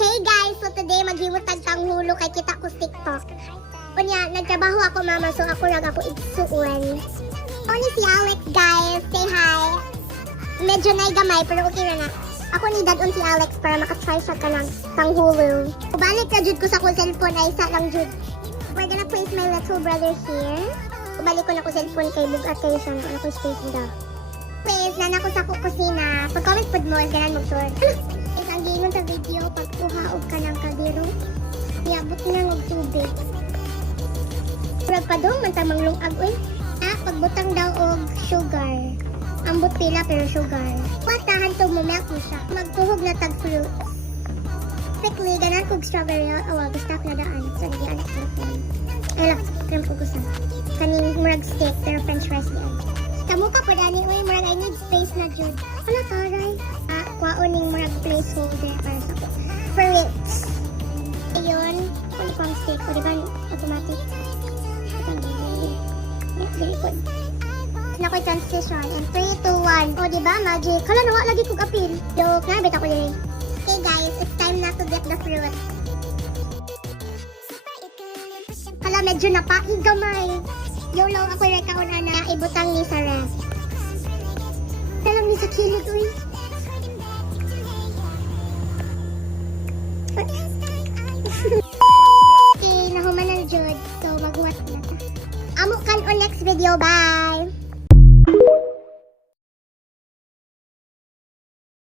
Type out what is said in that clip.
Hey guys, so today maghimutag tang hulo kay kita ko sa TikTok. Unya, nagtrabaho ako mama, so ako lang ako igsuon. Ni si Alex guys, say hi. Medyo naigamay pero okay na na. Ako ni dadon si Alex para makatry siya ka ng tanghulo. Ubalik na jud ko sa kong cellphone ay isa lang jud. We're gonna place my little brother here. Ubalik ko na ko cellphone kay bugat kayo siya. Ano ko space nila. Please, nana ko sa kusina. Pag-comment pod mo, ganan mag-tour. Ang gingon sa video, pagkuha og kanang kaldero, iabot na ng tubig. Purag pa doon, man tamang lungag, uy. Pagbutang daw og sugar. Ambot pila pero sugar. Patahan to mo, milk mo siya. Magtuhog na tag fruits. Quickly, ganan kog strawberry, gusto na daan. So, hindi anak na po. Ay lang, krem ko gusto. Kaning murag steak, pero french fries yan. Kamu ka po, Dani, uy, murag I need space na jud. Ano, taray? Kwaon yung mga placeholder para sa fruits. Ayun, kung ikaw ang steak, o diba automatic? Very good. Na ko'y transition. And 3, 2, 1. O diba, magic. Hala, nawa lagi kong apil. Joke, nabit ako yun. Okay guys, it's time na to get the fruit. Hala, medyo napahigamay. Yolo, ako yung rekauna na ibutang ni sa ref. Talang ni sa kilid, uy. Okay, nahuman ng jud. So, maghuwas na ta. Amo kan on next video. Bye!